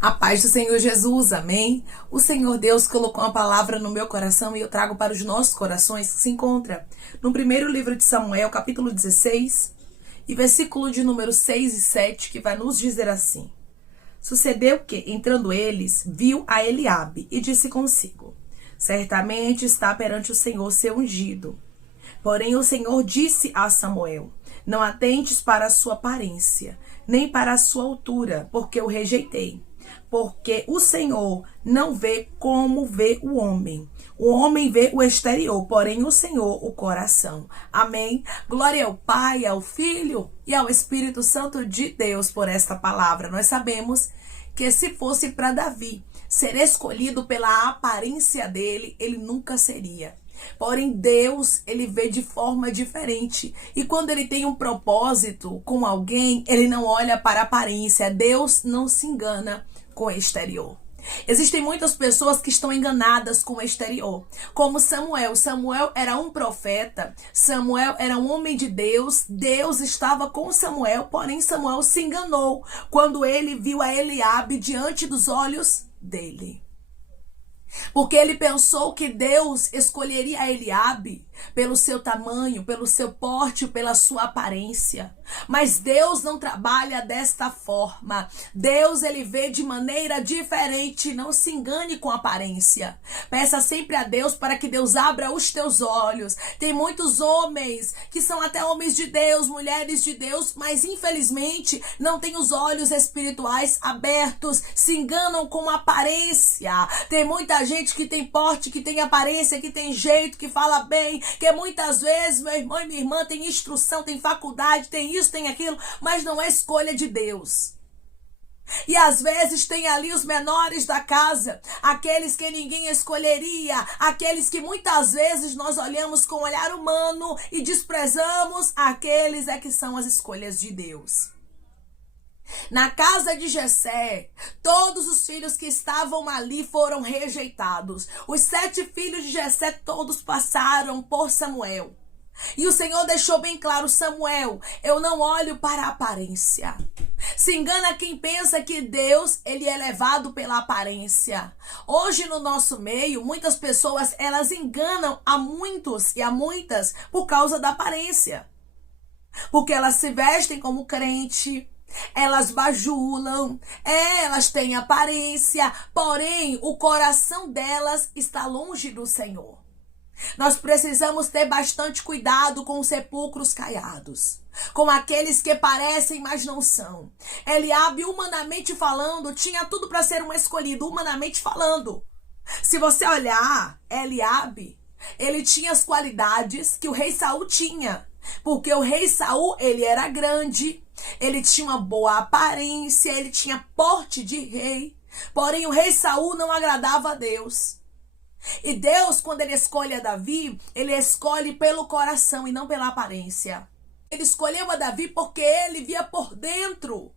A paz do Senhor Jesus, amém? O Senhor Deus colocou uma palavra no meu coração e eu trago para os nossos corações, que se encontra no primeiro livro de Samuel, capítulo 16, e versículo de número 6 e 7, que vai nos dizer assim: Sucedeu que, entrando eles, viu a Eliabe e disse consigo: Certamente está perante o Senhor seu ungido. Porém o Senhor disse a Samuel: Não atentes para a sua aparência, nem para a sua altura, porque o rejeitei. Porque o Senhor não vê como vê o homem. O homem vê o exterior, porém o Senhor o coração. Amém? Glória ao Pai, ao Filho e ao Espírito Santo de Deus por esta palavra. Nós sabemos que se fosse para Davi ser escolhido pela aparência dele, ele nunca seria. Porém, Deus, ele vê de forma diferente. E quando ele tem um propósito com alguém, ele não olha para a aparência. Deus não se engana com o exterior. Existem muitas pessoas que estão enganadas com o exterior. Como Samuel. Samuel era um profeta. Samuel era um homem de Deus. Deus estava com Samuel, porém Samuel se enganou quando ele viu a Eliabe diante dos olhos dele. Porque ele pensou que Deus escolheria a Eliabe pelo seu tamanho, pelo seu porte, pela sua aparência. Mas Deus não trabalha desta forma. Deus, ele vê de maneira diferente. Não se engane com a aparência. Peça sempre a Deus para que Deus abra os teus olhos. Tem muitos homens que são até homens de Deus, mulheres de Deus, mas infelizmente não têm os olhos espirituais abertos. Se enganam com a aparência. Tem muita gente que tem porte, que tem aparência, que tem jeito, que fala bem, que muitas vezes, meu irmão e minha irmã, tem instrução, tem faculdade, tem isso, tem aquilo, mas não é escolha de Deus. E às vezes tem ali os menores da casa, aqueles que ninguém escolheria, aqueles que muitas vezes nós olhamos com olhar humano e desprezamos, aqueles é que são as escolhas de Deus. Na casa de Jessé, todos os filhos que estavam ali foram rejeitados. Os 7 filhos de Jessé todos passaram por Samuel. E o Senhor deixou bem claro: Samuel, eu não olho para a aparência. Se engana quem pensa que Deus, ele é levado pela aparência. Hoje no nosso meio, muitas pessoas, elas enganam a muitos e a muitas por causa da aparência. Porque elas se vestem como crente, elas bajulam, elas têm aparência, porém o coração delas está longe do Senhor. Nós precisamos ter bastante cuidado com os sepulcros caiados, com aqueles que parecem, mas não são. Eliabe, humanamente falando, tinha tudo para ser um escolhido, humanamente falando. Se você olhar, Eliabe, ele tinha as qualidades que o rei Saul tinha. Porque o rei Saul, ele era grande, ele tinha uma boa aparência, ele tinha porte de rei. Porém, o rei Saul não agradava a Deus. E Deus, quando ele escolhe a Davi, ele escolhe pelo coração e não pela aparência. Ele escolheu a Davi porque ele via por dentro.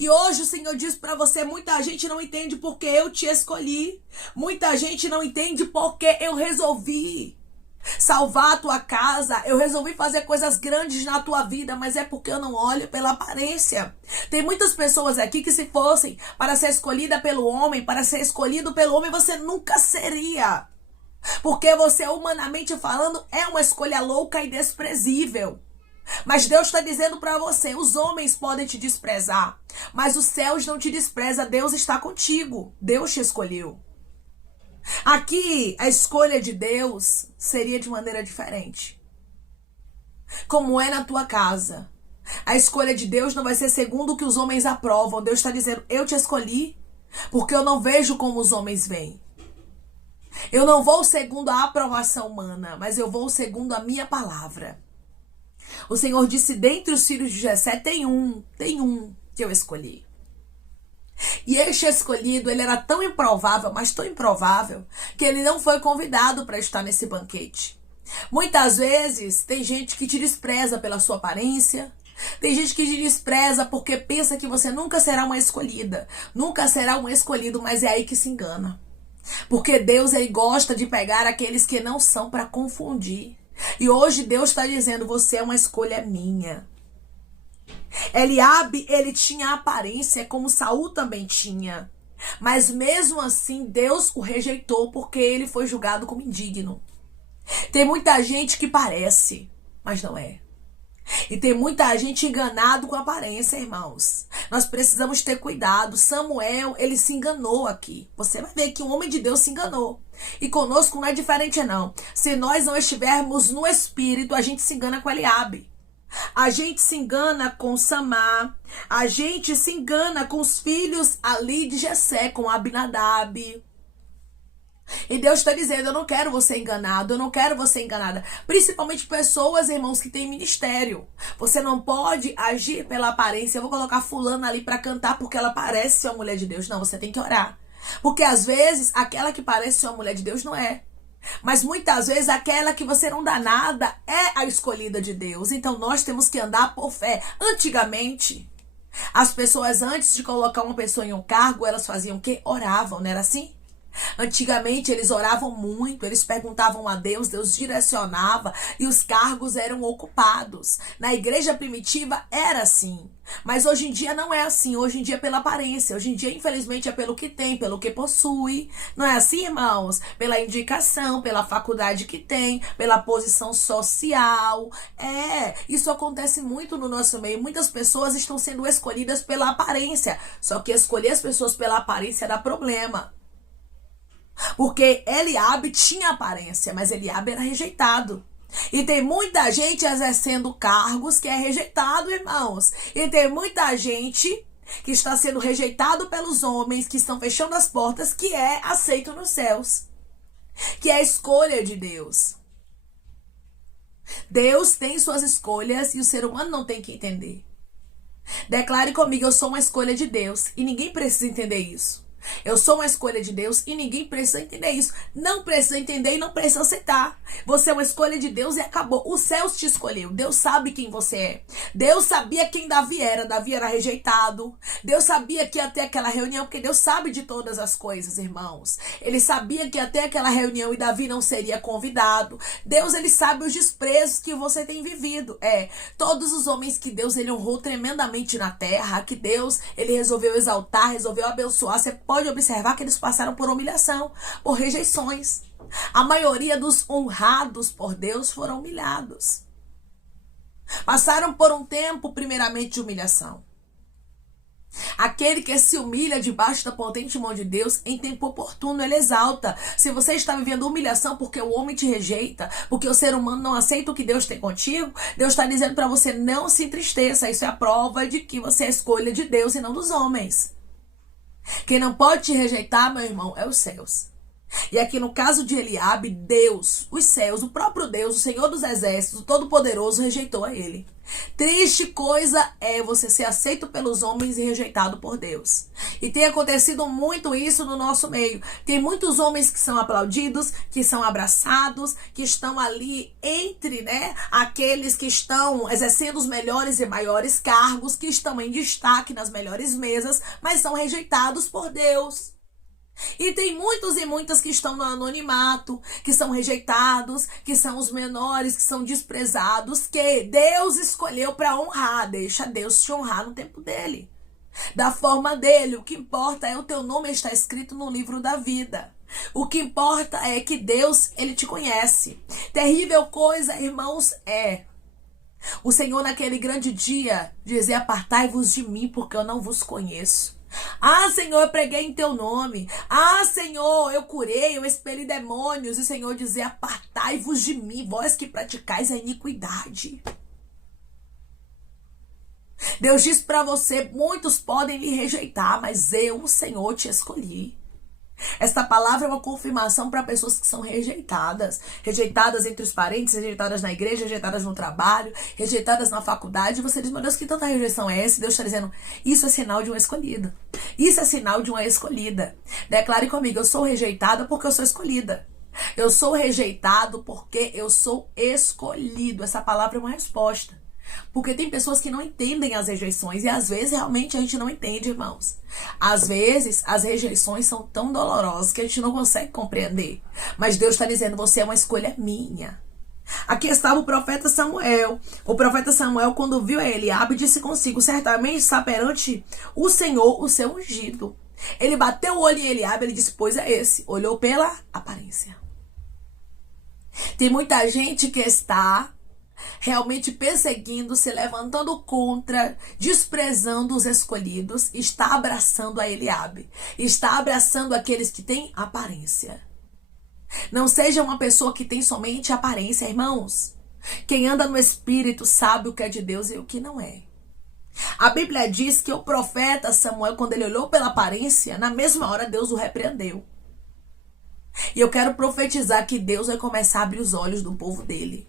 E hoje o Senhor diz para você: muita gente não entende porque eu te escolhi. Muita gente não entende porque eu resolvi salvar a tua casa, eu resolvi fazer coisas grandes na tua vida, mas é porque eu não olho pela aparência. Tem muitas pessoas aqui que, se fossem para ser escolhida pelo homem, para ser escolhido pelo homem, você nunca seria. Porque você, humanamente falando, é uma escolha louca e desprezível. Mas Deus está dizendo para você: os homens podem te desprezar, mas os céus não te desprezam. Deus está contigo, Deus te escolheu. Aqui, a escolha de Deus seria de maneira diferente. Como é na tua casa. A escolha de Deus não vai ser segundo o que os homens aprovam. Deus está dizendo: eu te escolhi porque eu não vejo como os homens veem. Eu não vou segundo a aprovação humana, mas eu vou segundo a minha palavra. O Senhor disse: dentre os filhos de Jessé tem um que eu escolhi. E este escolhido, ele era tão improvável, mas tão improvável, que ele não foi convidado para estar nesse banquete. Muitas vezes, tem gente que te despreza pela sua aparência, tem gente que te despreza porque pensa que você nunca será uma escolhida, nunca será um escolhido, mas é aí que se engana. Porque Deus, ele gosta de pegar aqueles que não são para confundir. E hoje Deus está dizendo: você é uma escolha minha. Eliabe, ele tinha aparência como Saul também tinha. Mas mesmo assim, Deus o rejeitou porque ele foi julgado como indigno. Tem muita gente que parece, mas não é. E tem muita gente enganado com aparência, irmãos. Nós precisamos ter cuidado. Samuel, ele se enganou aqui. Você vai ver que um homem de Deus se enganou. E conosco não é diferente, não. Se nós não estivermos no espírito, a gente se engana com Eliabe. A gente se engana com Samar. A gente se engana com os filhos ali de Jessé, com Abinadab. E Deus está dizendo, eu não quero você enganado, eu não quero você enganada. Principalmente pessoas, irmãos, que têm ministério. Você não pode agir pela aparência. Eu vou colocar fulana ali para cantar porque ela parece ser uma mulher de Deus. Não, você tem que orar. Porque às vezes, aquela que parece ser uma mulher de Deus não é. Mas muitas vezes aquela que você não dá nada é a escolhida de Deus. Então nós temos que andar por fé. Antigamente, as pessoas antes de colocar uma pessoa em um cargo, elas faziam o quê? Oravam, não era assim? Antigamente eles oravam muito, eles perguntavam a Deus, Deus direcionava e os cargos eram ocupados. Na igreja primitiva era assim, mas hoje em dia não é assim, hoje em dia é pela aparência, hoje em dia infelizmente é pelo que tem, pelo que possui. Não é assim, irmãos? Pela indicação, pela faculdade que tem, pela posição social. Isso acontece muito no nosso meio, muitas pessoas estão sendo escolhidas pela aparência, só que escolher as pessoas pela aparência dá problema. Porque Eliabe tinha aparência, mas Eliabe era rejeitado. E tem muita gente exercendo cargos que é rejeitado, irmãos. E tem muita gente que está sendo rejeitado pelos homens, que estão fechando as portas, que é aceito nos céus. Que é a escolha de Deus. Deus tem suas escolhas e o ser humano não tem que entender. Declare comigo, eu sou uma escolha de Deus. E ninguém precisa entender isso. Eu sou uma escolha de Deus e ninguém precisa entender isso. Não precisa entender e não precisa aceitar. Você é uma escolha de Deus e acabou. O céu te escolheu. Deus sabe quem você é. Deus sabia quem Davi era. Davi era rejeitado. Deus sabia que ia ter aquela reunião, porque Deus sabe de todas as coisas, irmãos. Ele sabia que ia ter aquela reunião e Davi não seria convidado. Deus, ele sabe os desprezos que você tem vivido. Todos os homens que Deus, ele honrou tremendamente na terra, que Deus, ele resolveu exaltar, resolveu abençoar. Você pode observar que eles passaram por humilhação, por rejeições. A maioria dos honrados por Deus foram humilhados. Passaram por um tempo, primeiramente, de humilhação. Aquele que se humilha debaixo da potente mão de Deus, em tempo oportuno ele exalta. Se você está vivendo humilhação porque o homem te rejeita, porque o ser humano não aceita o que Deus tem contigo, Deus está dizendo para você, não se entristeça. Isso é a prova de que você é a escolha de Deus e não dos homens. Quem não pode te rejeitar, meu irmão, é os céus. E aqui no caso de Eliabe, Deus, os céus, o próprio Deus, o Senhor dos Exércitos, o Todo-Poderoso, rejeitou a ele. Triste coisa é você ser aceito pelos homens e rejeitado por Deus. E tem acontecido muito isso no nosso meio. Tem muitos homens que são aplaudidos, que são abraçados, que estão ali entre, aqueles que estão exercendo os melhores e maiores cargos, que estão em destaque nas melhores mesas, mas são rejeitados por Deus. E tem muitos e muitas que estão no anonimato, que são rejeitados, que são os menores, que são desprezados, que Deus escolheu para honrar. Deixa Deus te honrar no tempo dele, da forma dele. O que importa é o teu nome estar escrito no livro da vida. O que importa é que Deus, ele te conhece. Terrível coisa, irmãos, o Senhor naquele grande dia dizer, apartai-vos de mim, porque eu não vos conheço. Ah, Senhor, eu preguei em teu nome. Ah, Senhor, eu curei, eu expeli demônios. E o Senhor dizer, apartai-vos de mim, vós que praticais a iniquidade. Deus diz para você, muitos podem lhe rejeitar, mas eu, o Senhor, te escolhi. Esta palavra é uma confirmação para pessoas que são rejeitadas. Rejeitadas entre os parentes, rejeitadas na igreja, rejeitadas no trabalho, rejeitadas na faculdade. Você diz, meu Deus, que tanta rejeição é essa? Deus está dizendo, isso é sinal de uma escolhida. Isso é sinal de uma escolhida. Declare comigo, eu sou rejeitada porque eu sou escolhida. Eu sou rejeitado porque eu sou escolhido. Essa palavra é uma resposta. Porque tem pessoas que não entendem as rejeições. E às vezes realmente a gente não entende, irmãos. Às vezes as rejeições são tão dolorosas que a gente não consegue compreender. Mas Deus está dizendo, você é uma escolha minha. Aqui estava o profeta Samuel. O profeta Samuel, quando viu Eliabe, disse consigo, certamente está perante o Senhor o seu ungido. Ele bateu o olho em Eliabe, ele disse, pois é esse. Olhou pela aparência. Tem muita gente que está realmente perseguindo, se levantando contra, desprezando os escolhidos, está abraçando a Eliabe, está abraçando aqueles que têm aparência. Não seja uma pessoa que tem somente aparência, irmãos. Quem anda no Espírito sabe o que é de Deus e o que não é. A Bíblia diz que o profeta Samuel, quando ele olhou pela aparência, na mesma hora Deus o repreendeu. E eu quero profetizar que Deus vai começar a abrir os olhos do povo dele.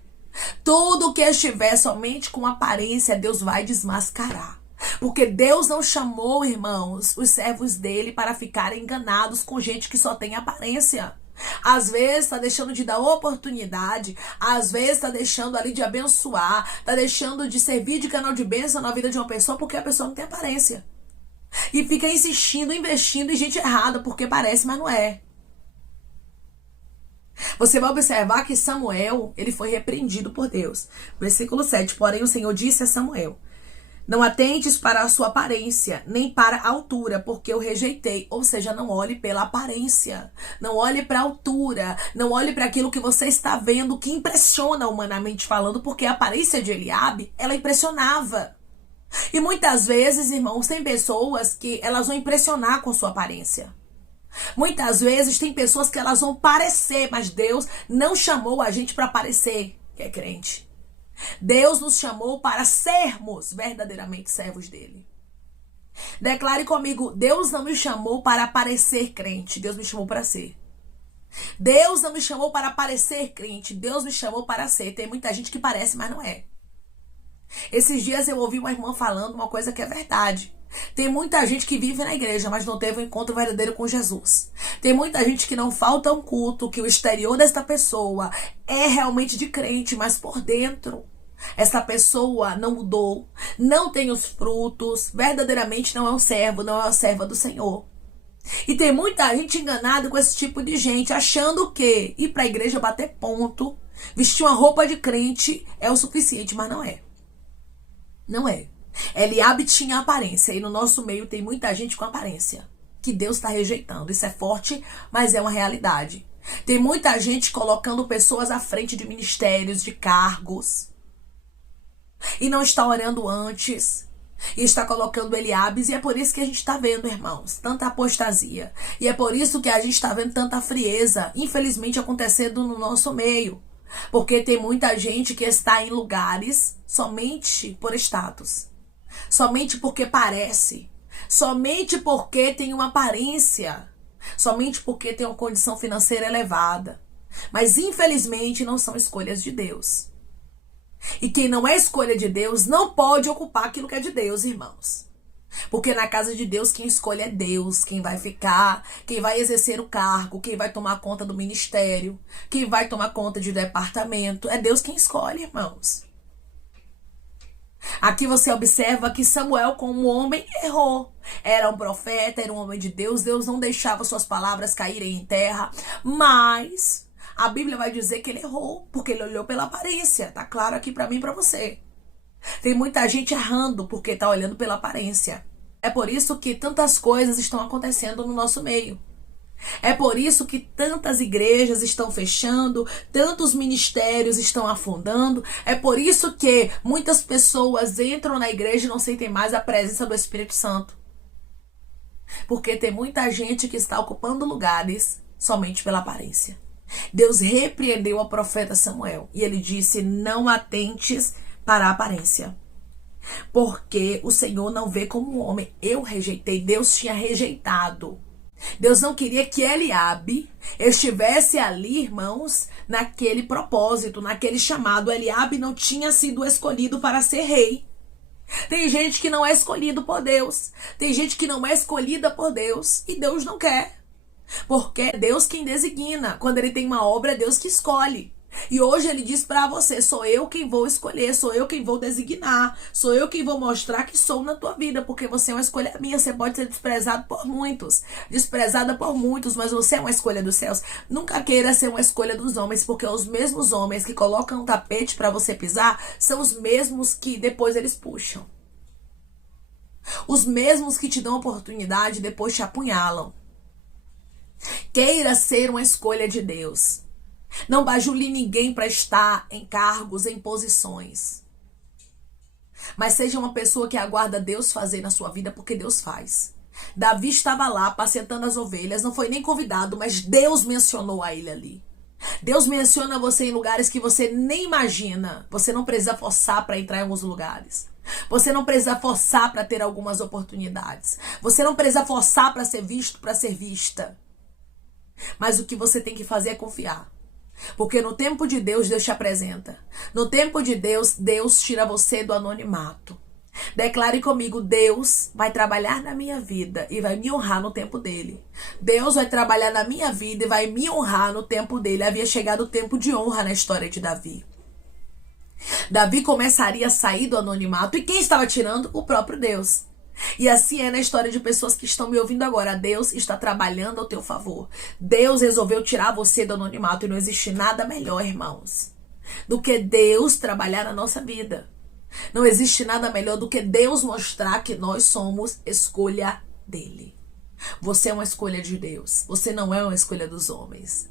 Tudo que estiver somente com aparência, Deus vai desmascarar. Porque Deus não chamou, irmãos, os servos dele para ficarem enganados com gente que só tem aparência. Às vezes está deixando de dar oportunidade, às vezes está deixando ali de abençoar, está deixando de servir de canal de bênção na vida de uma pessoa porque a pessoa não tem aparência. E fica insistindo, investindo em gente errada porque parece, mas não é. Você vai observar que Samuel, ele foi repreendido por Deus. Versículo 7, porém o Senhor disse a Samuel, não atentes para a sua aparência, nem para a altura, porque eu rejeitei. Ou seja, não olhe pela aparência, não olhe para a altura, não olhe para aquilo que você está vendo, que impressiona humanamente falando, porque a aparência de Eliabe, ela impressionava. E muitas vezes, irmãos, tem pessoas que elas vão impressionar com sua aparência. Muitas vezes tem pessoas que elas vão parecer, mas Deus não chamou a gente para parecer que é crente. Deus nos chamou para sermos verdadeiramente servos dele. Declare comigo, Deus não me chamou para parecer crente, Deus me chamou para ser. Deus não me chamou para parecer crente, Deus me chamou para ser. Tem muita gente que parece, mas não é. Esses dias eu ouvi uma irmã falando uma coisa que é verdade. Tem muita gente que vive na igreja, mas não teve um encontro verdadeiro com Jesus. Tem muita gente que não falta um culto, que o exterior desta pessoa é realmente de crente, mas por dentro essa pessoa não mudou, não tem os frutos, verdadeiramente não é um servo, não é uma serva do Senhor. E tem muita gente enganada com esse tipo de gente, achando que ir para a igreja bater ponto, vestir uma roupa de crente é o suficiente, mas não é. Não é. Eliabe tinha aparência e no nosso meio tem muita gente com aparência que Deus está rejeitando. Isso é forte, mas é uma realidade. Tem muita gente colocando pessoas à frente de ministérios, de cargos e não está orando antes e está colocando Eliabes, e é por isso que a gente está vendo, irmãos, tanta apostasia, e é por isso que a gente está vendo tanta frieza, infelizmente, acontecendo no nosso meio. Porque tem muita gente que está em lugares somente por status, somente porque parece, somente porque tem uma aparência, somente porque tem uma condição financeira elevada. Mas infelizmente não são escolhas de Deus. E quem não é escolha de Deus não pode ocupar aquilo que é de Deus, irmãos. Porque na casa de Deus quem escolhe é Deus, quem vai ficar, quem vai exercer o cargo, quem vai tomar conta do ministério, quem vai tomar conta de departamento. É Deus quem escolhe, irmãos. Aqui você observa que Samuel, como homem, errou. Era um profeta, era um homem de Deus. Deus não deixava suas palavras caírem em terra. Mas a Bíblia vai dizer que ele errou, porque ele olhou pela aparência. Tá claro aqui pra mim e pra você. Tem muita gente errando porque tá olhando pela aparência. É por isso que tantas coisas estão acontecendo no nosso meio. É por isso que tantas igrejas estão fechando, tantos ministérios estão afundando. É por isso que muitas pessoas entram na igreja e não sentem mais a presença do Espírito Santo. Porque tem muita gente que está ocupando lugares somente pela aparência. Deus repreendeu o profeta Samuel e ele disse, não atentes para a aparência. Porque o Senhor não vê como um homem. Eu rejeitei, Deus tinha rejeitado. Deus não queria que Eliabe estivesse ali, irmãos, naquele propósito, naquele chamado. Eliabe não tinha sido escolhido para ser rei. Tem gente que não é escolhido por Deus. Tem gente que não é escolhida por Deus. E Deus não quer. Porque é Deus quem designa. Quando ele tem uma obra, é Deus que escolhe. E hoje ele diz para você, sou eu quem vou escolher, sou eu quem vou designar, sou eu quem vou mostrar que sou na tua vida, porque você é uma escolha minha. Você pode ser desprezado por muitos, desprezada por muitos, mas você é uma escolha dos céus. Nunca queira ser uma escolha dos homens, porque os mesmos homens que colocam um tapete para você pisar são os mesmos que depois eles puxam. Os mesmos que te dão oportunidade depois te apunhalam. Queira ser uma escolha de Deus. Não bajule ninguém para estar em cargos, em posições. Mas seja uma pessoa que aguarda Deus fazer na sua vida, porque Deus faz. Davi estava lá, apacentando as ovelhas, não foi nem convidado, mas Deus mencionou a ele ali. Deus menciona você em lugares que você nem imagina. Você não precisa forçar para entrar em alguns lugares. Você não precisa forçar para ter algumas oportunidades. Você não precisa forçar para ser visto, para ser vista. Mas o que você tem que fazer é confiar. Porque no tempo de Deus, Deus te apresenta. No tempo de Deus, Deus tira você do anonimato. Declare comigo: Deus vai trabalhar na minha vida e vai me honrar no tempo dele. Deus vai trabalhar na minha vida e vai me honrar no tempo dele. Havia chegado o tempo de honra na história de Davi. Davi começaria a sair do anonimato. E quem estava tirando? O próprio Deus. E assim é na história de pessoas que estão me ouvindo agora. Deus está trabalhando ao teu favor. Deus resolveu tirar você do anonimato. E não existe nada melhor, irmãos, do que Deus trabalhar na nossa vida. Não existe nada melhor do que Deus mostrar que nós somos escolha dele. Você é uma escolha de Deus. Você não é uma escolha dos homens.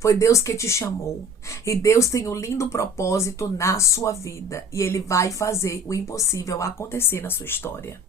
Foi Deus que te chamou. E Deus tem um lindo propósito na sua vida. E Ele vai fazer o impossível acontecer na sua história.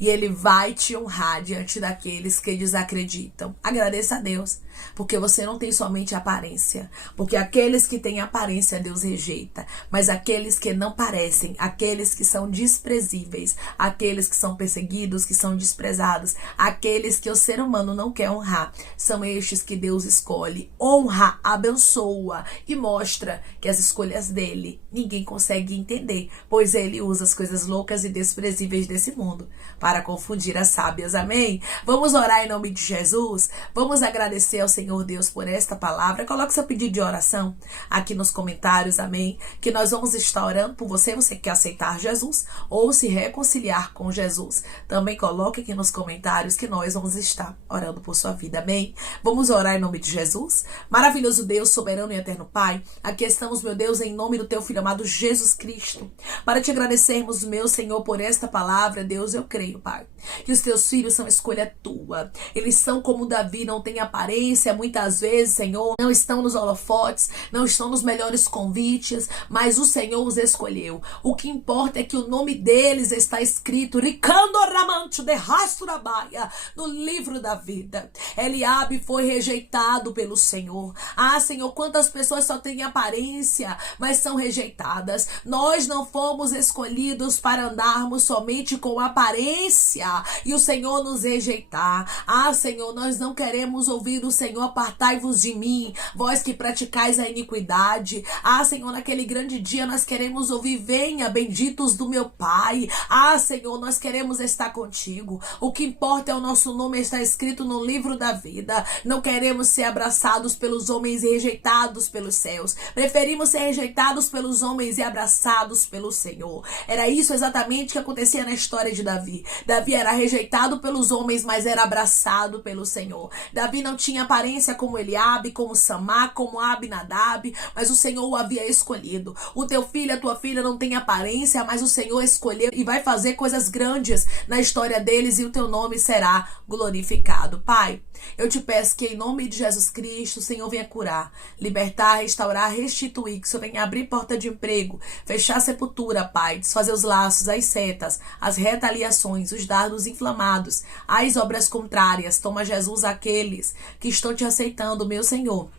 E Ele vai te honrar diante daqueles que desacreditam. Agradeça a Deus, porque você não tem somente aparência. Porque aqueles que têm aparência, Deus rejeita. Mas aqueles que não parecem, aqueles que são desprezíveis, aqueles que são perseguidos, que são desprezados, aqueles que o ser humano não quer honrar, são estes que Deus escolhe, honra, abençoa e mostra que as escolhas dele ninguém consegue entender, pois Ele usa as coisas loucas e desprezíveis desse mundo para confundir as sábias. Amém? Vamos orar em nome de Jesus. Vamos agradecer ao Senhor Deus por esta palavra. Coloque seu pedido de oração aqui nos comentários. Amém? Que nós vamos estar orando por você. Você quer aceitar Jesus ou se reconciliar com Jesus? Também coloque aqui nos comentários que nós vamos estar orando por sua vida. Amém? Vamos orar em nome de Jesus. Maravilhoso Deus, soberano e eterno Pai, aqui estamos, meu Deus, em nome do teu Filho amado Jesus Cristo, para te agradecermos, meu Senhor, por esta palavra. Deus, eu creio, Pai, que os teus filhos são escolha tua. Eles são como Davi, não têm aparência, muitas vezes, Senhor, não estão nos holofotes, não estão nos melhores convites, mas o Senhor os escolheu. O que importa é que o nome deles está escrito Ricando Ramante de Rasturabaia no livro da vida. Eliabe foi rejeitado pelo Senhor. Ah, Senhor, quantas pessoas só têm aparência, mas são rejeitadas. Nós não fomos escolhidos para andarmos somente com aparência e o Senhor nos rejeitar. Ah, Senhor, nós não queremos ouvir o Senhor: apartai-vos de mim, vós que praticais a iniquidade. Ah, Senhor, naquele grande dia nós queremos ouvir: venha, benditos do meu Pai. Ah, Senhor, nós queremos estar contigo. O que importa é o nosso nome estar escrito no livro da vida. Não queremos ser abraçados pelos homens e rejeitados pelos céus. Preferimos ser rejeitados pelos homens e abraçados pelo Senhor. Era isso exatamente que acontecia na história de Davi. Davi era rejeitado pelos homens, mas era abraçado pelo Senhor. Davi não tinha aparência como Eliabe, como Samá, como Abinadab, mas o Senhor o havia escolhido. O teu filho, a tua filha não tem aparência, mas o Senhor escolheu e vai fazer coisas grandes na história deles e o teu nome será glorificado. Pai, eu te peço que em nome de Jesus Cristo, o Senhor venha curar, libertar, restaurar, restituir, que o Senhor venha abrir porta de emprego, fechar a sepultura, Pai, desfazer os laços, as setas, as retaliações, os dardos inflamados, as obras contrárias. Toma, Jesus, aqueles que estão te aceitando, meu Senhor.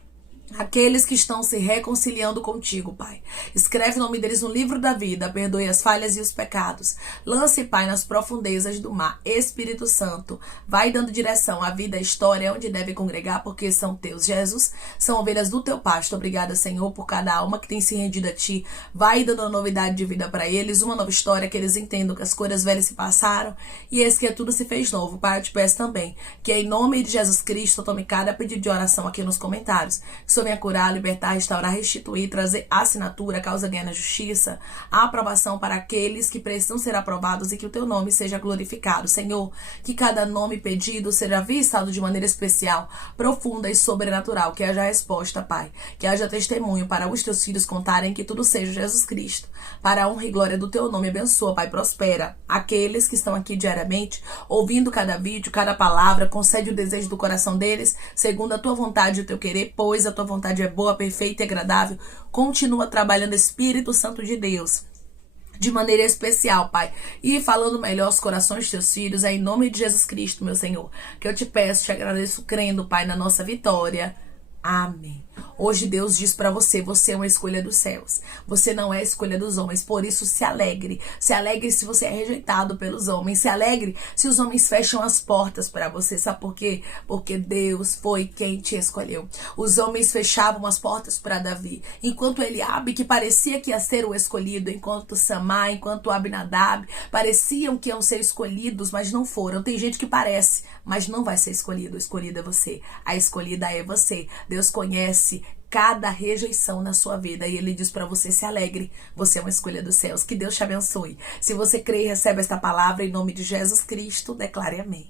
Aqueles que estão se reconciliando contigo, Pai. Escreve o nome deles no livro da vida. Perdoe as falhas e os pecados. Lance, Pai, nas profundezas do mar. Espírito Santo, vai dando direção à vida, à história, onde deve congregar, porque são teus. Jesus, são ovelhas do teu pasto. Obrigada, Senhor, por cada alma que tem se rendido a ti. Vai dando uma novidade de vida para eles, uma nova história, que eles entendam que as coisas velhas se passaram e esse que tudo se fez novo. Pai, eu te peço também que em nome de Jesus Cristo tome cada pedido de oração aqui nos comentários. Que Senhor venha curar, libertar, restaurar, restituir, trazer assinatura, causa ganha na justiça, a aprovação para aqueles que precisam ser aprovados e que o teu nome seja glorificado. Senhor, que cada nome pedido seja visitado de maneira especial, profunda e sobrenatural, que haja resposta, Pai, que haja testemunho para os teus filhos contarem que tudo seja Jesus Cristo, para a honra e glória do teu nome. Abençoa, Pai, prospera aqueles que estão aqui diariamente, ouvindo cada vídeo, cada palavra, concede o desejo do coração deles, segundo a tua vontade e o teu querer, pois a tua vontade é boa, perfeita e agradável. Continua trabalhando, Espírito Santo de Deus, de maneira especial, Pai, e falando melhor aos corações dos teus filhos, é em nome de Jesus Cristo, meu Senhor, que eu te peço, te agradeço, crendo, Pai, na nossa vitória. Amém. Hoje Deus diz pra você, você é uma escolha dos céus. Você não é a escolha dos homens, por isso se alegre. Se alegre se você é rejeitado pelos homens. Se alegre se os homens fecham as portas pra você. Sabe por quê? Porque Deus foi quem te escolheu. Os homens fechavam as portas pra Davi, enquanto Eliabe, que parecia que ia ser o escolhido, enquanto Samá, enquanto Abinadab, pareciam que iam ser escolhidos, mas não foram. Tem gente que parece, mas não vai ser escolhido. O escolhido é você. A escolhida é você. Deus conhece cada rejeição na sua vida e Ele diz para você, se alegre, você é uma escolha dos céus. Que Deus te abençoe. Se você crê e recebe esta palavra em nome de Jesus Cristo, declare amém.